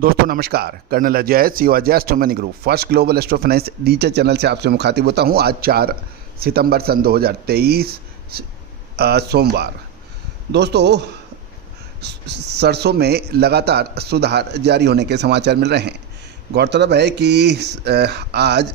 दोस्तों नमस्कार, colonel Ajay CO Ajay astro money group first global astro finance digital channel से आपसे मुखातिब होता हूं। आज 4 सितंबर सन 2023 सोमवार। दोस्तों सरसों में लगातार सुधार जारी होने के समाचार मिल रहे हैं। गौरतलब है कि आज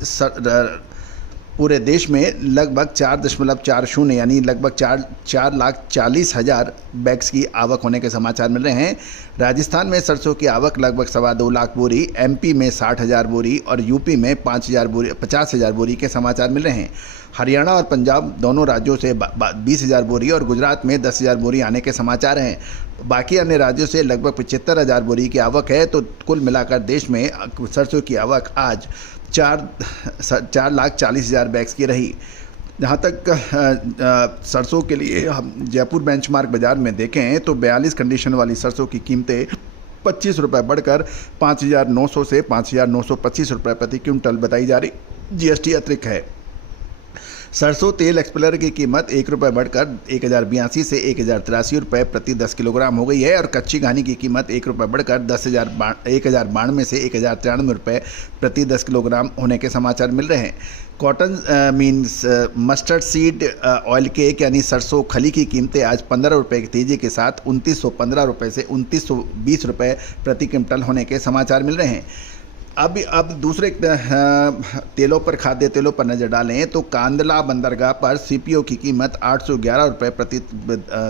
पूरे देश में लगभग 4.40 यानी लगभग 4,40,000 बैग्स की आवक होने के समाचार मिल रहे हैं। राजस्थान में सरसों की आवक लगभग 2.25 लाख बोरी, एमपी में 60,000 बोरी और यूपी में 50,000 बोरी के समाचार मिल रहे हैं। हरियाणा और पंजाब दोनों राज्यों से 20,000 बोरी और गुजरात में 10,000 बोरी आने के समाचार हैं। बाकी अन्य राज्यों से लगभग 75,000 बोरी की आवक है। तो कुल मिलाकर देश में सरसों की आवक आज 4,40,000 बैग्स की रही। जहाँ तक सरसों के लिए हम जयपुर बेंचमार्क बाज़ार में देखें तो 42 कंडीशन वाली सरसों की कीमतें 25 रुपये बढ़कर 5,900 से 5,925 रुपये प्रति क्विंटल बताई जा रही। जीएसटी अतिरिक्त है। सरसों तेल एक्सपेलर की कीमत 1 रुपये बढ़कर 1,082 से 1,083 रुपये प्रति 10 किलोग्राम हो गई है और कच्ची घानी की कीमत 1 रुपये बढ़कर 1,092 से 1,093 रुपये प्रति 10 किलोग्राम होने के समाचार मिल रहे हैं। Cotton means mustard seed oil cake यानी सरसों खली की कीमतें आज 15 रुपये की तेज़ी के साथ 2,915 रुपये से 2,920 रुपये प्रति क्विंटल होने के समाचार मिल रहे हैं। अब दूसरे तेलों पर, खाद्य तेलों पर नज़र डालें तो कांदला बंदरगाह पर सीपीओ की कीमत 811 रुपये प्रति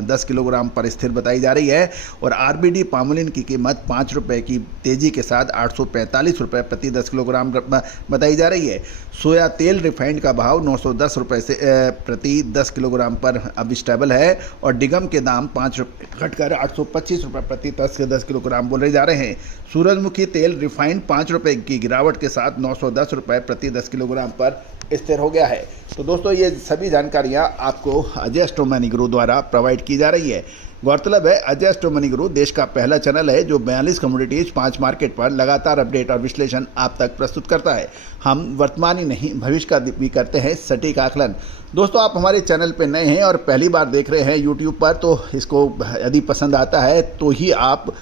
10 किलोग्राम पर स्थिर बताई जा रही है और आरबीडी पामोलिन की कीमत 5 रुपये की तेज़ी के साथ 845 रुपये प्रति 10 किलोग्राम बताई जा रही है। सोया तेल रिफाइंड का भाव 910 रुपये से प्रति 10 किलोग्राम पर अब स्टेबल है और डिगम के दाम 5 रुपये घटकर 825 रुपये प्रति 10 किलोग्राम बोले जा रहे हैं। सूरजमुखी तेल रिफाइंड 5 रुपये की गिरावट के साथ 910 रुपये प्रति 10 किलोग्राम पर स्थिर हो गया है। तो दोस्तों ये सभी जानकारियां आपको अजय एस्ट्रो मनी गुरु द्वारा प्रोवाइड की जा रही है। गौरतलब है अजय एस्ट्रो मनी गुरु देश का पहला चैनल है जो 42 कमोडिटीज 5 मार्केट पर लगातार अपडेट और विश्लेषण आप तक प्रस्तुत करता है। हम वर्तमान ही नहीं भविष्य का भी करते हैं सटीक आकलन। दोस्तों आप हमारे चैनल पर नए हैं और पहली बार देख रहे हैं यूट्यूब पर, तो इसको यदि पसंद आता है तो ही आप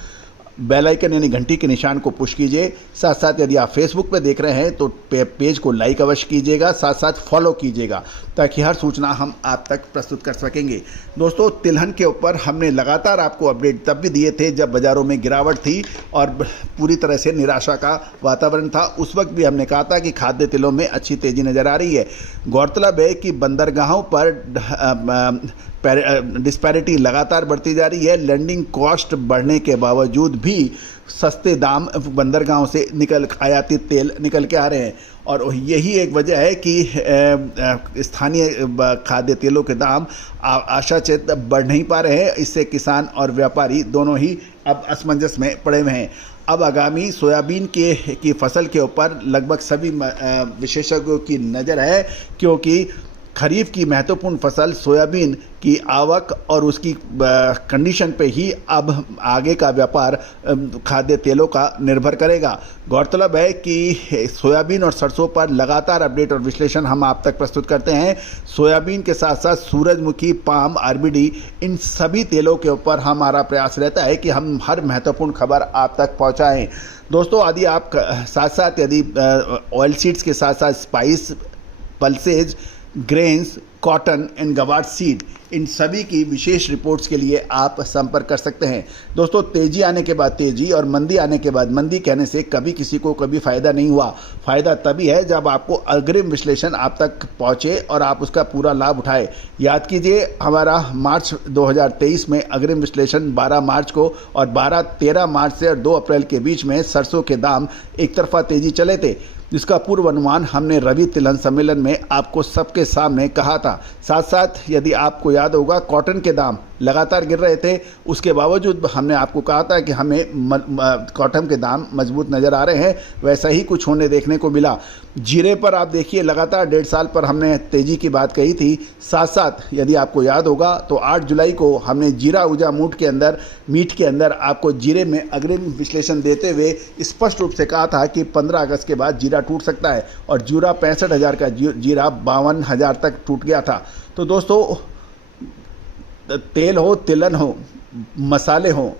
बेल आइकन यानी घंटी के निशान को पुश कीजिए। साथ साथ यदि आप फेसबुक पे देख रहे हैं तो पेज को लाइक अवश्य कीजिएगा, साथ साथ फॉलो कीजिएगा ताकि हर सूचना हम आप तक प्रस्तुत कर सकेंगे। दोस्तों तिलहन के ऊपर हमने लगातार आपको अपडेट तब भी दिए थे जब बाज़ारों में गिरावट थी और पूरी तरह से निराशा का वातावरण था। उस वक्त भी हमने कहा था कि खाद्य तेलों में अच्छी तेज़ी नज़र आ रही है। गौरतलब है कि बंदरगाहों पर डिस्पैरिटी लगातार बढ़ती जा रही है। लैंडिंग कॉस्ट बढ़ने के बावजूद भी सस्ते दाम बंदरगाहों से आयातित तेल निकल के आ रहे हैं और यही एक वजह है कि स्थानीय खाद्य तेलों के दाम आशातीत बढ़ नहीं पा रहे हैं। इससे किसान और व्यापारी दोनों ही अब असमंजस में पड़े हुए हैं। अब आगामी सोयाबीन की फसल के ऊपर लगभग सभी विशेषज्ञों की नज़र है क्योंकि खरीफ की महत्वपूर्ण फसल सोयाबीन की आवक और उसकी कंडीशन पे ही अब आगे का व्यापार खाद्य तेलों का निर्भर करेगा। गौरतलब है कि सोयाबीन और सरसों पर लगातार अपडेट और विश्लेषण हम आप तक प्रस्तुत करते हैं। सोयाबीन के साथ साथ सूरजमुखी, पाम, आरबीडी इन सभी तेलों के ऊपर हमारा प्रयास रहता है कि हम हर महत्वपूर्ण खबर आप तक पहुँचाएँ। दोस्तों यदि आप साथ साथ यदि ऑयल सीड्स के साथ साथ spice, pulses, grains, cotton and गवार सीड इन सभी की विशेष रिपोर्ट्स के लिए आप संपर्क कर सकते हैं। दोस्तों तेज़ी आने के बाद तेज़ी और मंदी आने के बाद मंदी कहने से कभी किसी को कभी फ़ायदा नहीं हुआ। फ़ायदा तभी है जब आपको अग्रिम विश्लेषण आप तक पहुँचे और आप उसका पूरा लाभ उठाए। याद कीजिए हमारा मार्च 2023 में अग्रिम विश्लेषण 12 मार्च को और 13 मार्च से 2 अप्रैल के बीच में सरसों के दाम एक तरफा तेज़ी चले थे, जिसका पूर्व अनुमान हमने रवि तिलहन सम्मेलन में आपको सबके सामने कहा था। साथ साथ यदि आपको याद होगा कॉटन के दाम लगातार गिर रहे थे, उसके बावजूद हमने आपको कहा था कि हमें कॉटन के दाम मजबूत नज़र आ रहे हैं। वैसा ही कुछ होने देखने को मिला। जीरे पर आप देखिए लगातार 1.5 साल पर हमने तेज़ी की बात कही थी। साथ साथ यदि आपको याद होगा तो 8 जुलाई को हमने जीरा ऊर्जा मीट के अंदर आपको जीरे में अग्रिम विश्लेषण देते हुए स्पष्ट रूप से कहा था कि 15 अगस्त के बाद जीरा टूट सकता है और जीरा 65,000 का जीरा 52,000 तक टूट गया था। तो दोस्तों तेल हो, तिलहन हो, मसाले हो,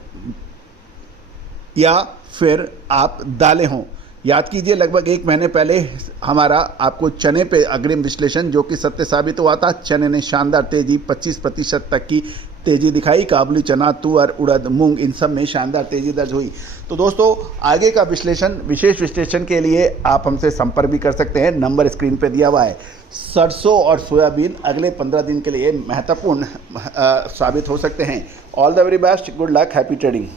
या फिर आप दालें हों। याद कीजिए लगभग 1 महीने पहले हमारा आपको चने पे अग्रिम विश्लेषण जो कि सत्य साबित हुआ था। चने ने शानदार तेजी 25% तक की तेजी दिखाई। काबुली चना, तुअर, उड़द, मूंग इन सब में शानदार तेजी दर्ज हुई। तो दोस्तों आगे का विश्लेषण, विशेष विश्लेषण के लिए आप हमसे संपर्क भी कर सकते हैं, नंबर स्क्रीन पे दिया हुआ है। सरसों और सोयाबीन अगले 15 दिन के लिए महत्वपूर्ण साबित हो सकते हैं। All the very best, good luck, happy trading.